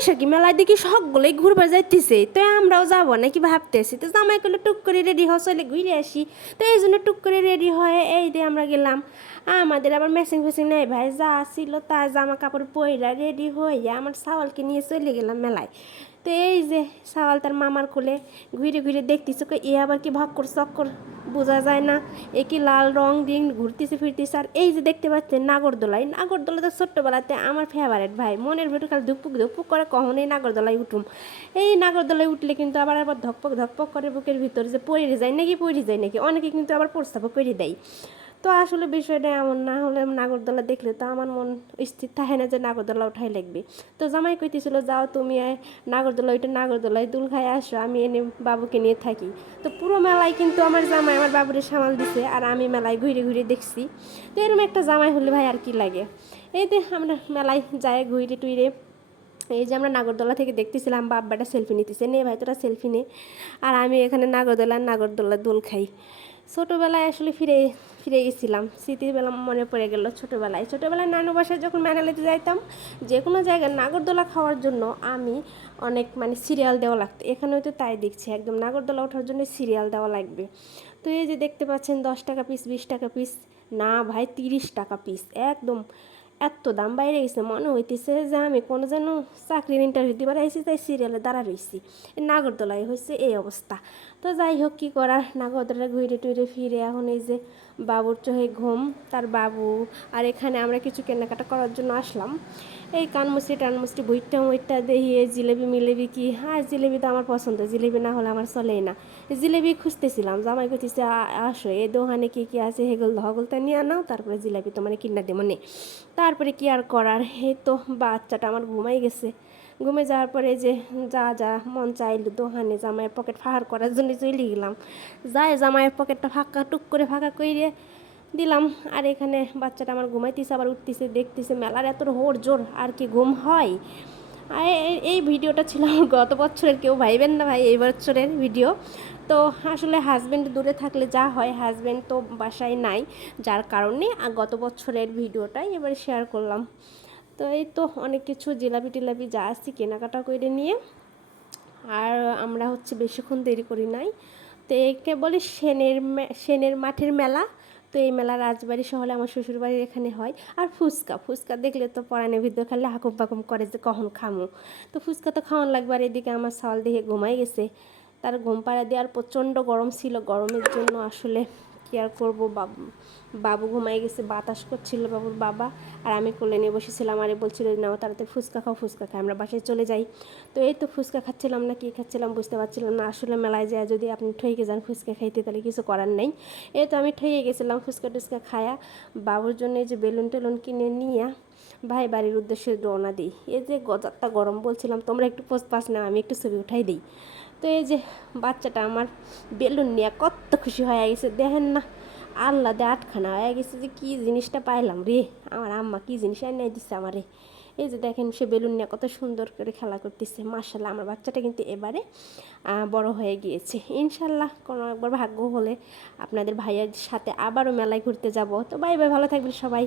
বৈশাখী মেলায় দেখি সবগুলোই ঘুরবার যাইতেছে। তো আমরাও যাব নাকি ভাবতেছি। তো জামাই করলে টুক করে রেডি হওয়া চলে ঘুরে আসি। তো এই জন্য টুক করে রেডি হয়ে এই দিয়ে আমরা গেলাম। আমাদের আবার মেশিং ফেসিং নেই ভাই, যা ছিল তা জামা কাপড় পইরা রেডি হয়ে আমার সাওয়ালকে নিয়ে চলে গেলাম মেলায়। তো এই যে সাওয়াল তার মামার কোলে ঘুরে ঘুরে দেখতেছে এ আবার কি ভক্কর চক্কর বোঝা যায় না। এ কি লাল রং দিন ঘুরতেছে, ফিরতেছে। আর এই যে দেখতে পাচ্ছেন নাগরদোলাই নাগরদোলা তো ছোট্টবেলাতে আমার ফেভারেট ভাই। মনের ভেতর খালি ধুকপুক ধুকপুক করে কখন এই নাগরদোলায় উঠুম। এই নাগরদোলায় উঠলে কিন্তু আবার আবার ধকপক ধকপক করে বুকের ভিতর যে পড়ে যায়, নাকি পড়ে যায় নাকি? অনেকে কিন্তু আবার প্রস্তাবও করে দেয়। তো আসলে বিষয়টা এমন না, হলে নাগরদোলা দেখলে তো আমার মন স্থির থাকে না যে নাগরদোলা উঠাই লাগবে তো জামাই কইতেছিল, যাও তুমি নাগরদোলা, ওইটা নাগরদোলায় দুল খাই আসো, আমি এনে বাবুকে নিয়ে থাকি। তো পুরো মেলায় কিন্তু আমার জামাই আমার বাবুরে সামাল দিছে, আর আমি মেলায় ঘুরে ঘুরে দেখছি। তো এরকম একটা জামাই হলে ভাই আর কি লাগে? এই যে আমরা মেলায় যাই ঘুরে টুইরে, এই যে আমরা নাগরদোলা থেকে দেখতেছিলাম বাব্বাটা সেলফি নিতেছে, নে ভাই, তোরা সেলফি নে। আর আমি এখানে নাগরদোলা নাগরদোলা দোল খাই। ছোটোবেলায় আসলে ফিরে ফিরে গেছিলাম। স্মৃতিবেলা মনে পড়ে গেল ছোটোবেলায়। ছোটোবেলায় নানু বাসায় যখন মেঘালয়তে যাইতাম, যে কোনো জায়গায় নাগরদোলা খাওয়ার জন্য আমি অনেক মানে সিরিয়াল দেওয়া লাগতো। এখানে হয়তো তাই দেখছি, একদম নাগরদোলা ওঠার জন্য সিরিয়াল দেওয়া লাগবে। তো এই যে দেখতে পাচ্ছেন দশ টাকা পিস বিশ টাকা পিস না ভাই, তিরিশ টাকা পিস একদম এত দাম বাইরে গেছে, মনে হইতেছে যে আমি কোনো যেন চাকরির ইন্টারভিউ দিবার আইসি তাই সিরিয়ালে দাঁড়া রয়েছি নাগরদোলায় হয়েছে এই অবস্থা। তো যাই হোক, কী করার? নাগরদোলা ঘুরে টুইরে ফিরে এখন এই যে বাবুর চোখে ঘুম, তার বাবু, আর এখানে আমরা কিছু কেনাকাটা করার জন্য আসলাম। এই কানমুচি টানমুচি বইটা মুইটা দেখি এই জিলেবি মিলেবি কি? হ্যাঁ জিলেবি তো আমার পছন্দ, জিলেবি না হলে আমার চলেই না। জিলেবি খুঁজতেছিলাম, জামাই করতেছে আসো, এই দোকানে কি কি আছে? হেগল হগলটা নিয়ে আনাও, তারপরে জিলাপি তোমার কিনা দেবো নে। তারপরে কি আর করার? এই তো বাচ্চাটা আমার ঘুমাই গেছে। ঘুমে যাওয়ার পরে যে যা যা মন চাইল দোকানে জামাইয়ের পকেট ফাঁকার করার জন্য চলে গেলাম। যাই জামাইয়ের পকেটটা ফাঁকা, টুক করে ফাঁকা করে দিলাম। আর এখানে বাচ্চাটা আমার ঘুমাইতেছে, আবার উঠতেছে, দেখতেছে মেলার এত হোর জোর, আর কি ঘুম হয়? আর, এই- এই ভিডিওটা ছিল আমার গত বছরের, কেউ ভাইবেন না ভাই, এই বছরের ভিডিও। তো আসলে হাজব্যান্ড দূরে থাকলে যা হয় হাজব্যান্ড তো বাসায় নাই। যার কারণে গত বছরের ভিডিওটাই এবার শেয়ার করলাম। তো এই তো অনেক কিছু জিলাপি টিলাপি যা আসছি কেনাকাটা করে নিয়ে। আর আমরা হচ্ছে বেশিক্ষণ দেরি করি নাই। তো একে বলে সেনের সেনের মাঠের মেলা। তো এই মেলা রাজবাড়ি শহরে আমার শ্বশুরবাড়ির এখানে হয়। আর ফুচকা ফুচকা দেখলে তো পরাণের ভিতর খালি হাকুম পাকুম করে যে কখন খামো। তো ফুচকা তো খাওয়ান লাগবে আর এদিকে আমার সাওয়াল দেখে ঘুমাই গেছে। তার ঘুম পাড়া দেওয়ার প্রচণ্ড গরম ছিল। গরমের জন্য আসলে কি আর করব? বাবু ঘুমাই গেছে, বাতাস করছিল বাবুর বাবা। আর আমি কোলে নিয়ে বসেছিলাম, আরে বলছিল নাও তাড়াতাড়ি ফুচকা খাও, ফুচকা খাই আমরা বাসায় চলে যাই। তো এই তো ফুচকা খাচ্ছিলাম না, কি খাচ্ছিলাম বুঝতে পারছিলাম না। আসলে মেলায় যায়, যদি আপনি ঠইকে যান ফুচকা খাইতে, তাহলে কিছু করার নেই। এই তো আমি ঠইয়ে গেছিলাম ফুচকা টুচকা খায়া। বাবুর জন্য যে বেলুন টেলুন কিনে নিয়ে ভাই বাড়ির উদ্দেশ্যে রওনা দিই। এই যে গজারটা গরম বলছিলাম, তোমরা একটু পোস্ট পাস না আমি একটু ছবি উঠাই দিই। তো এই যে বাচ্চাটা আমার বেলুন নিয়ে কত খুশি হয়ে গেছে। দেখেন না আল্লাহ দে আটখানা হয়ে গেছে যে কী জিনিসটা পাইলাম রে। আমার আম্মা কী জিনিস এনে দিচ্ছে আমারে। এই যে দেখেন সে বেলুন নিয়ে কত সুন্দর করে খেলা করতেছে। মার্শাল্লাহ আমার বাচ্চাটা কিন্তু এবারে বড় হয়ে গিয়েছে। ইনশাল্লাহ কোনো একবার ভাগ্য হলে আপনাদের ভাইয়ের সাথে আবারও মেলায় ঘুরতে যাব। তো বাই বাই ভালো থাকবেন সবাই।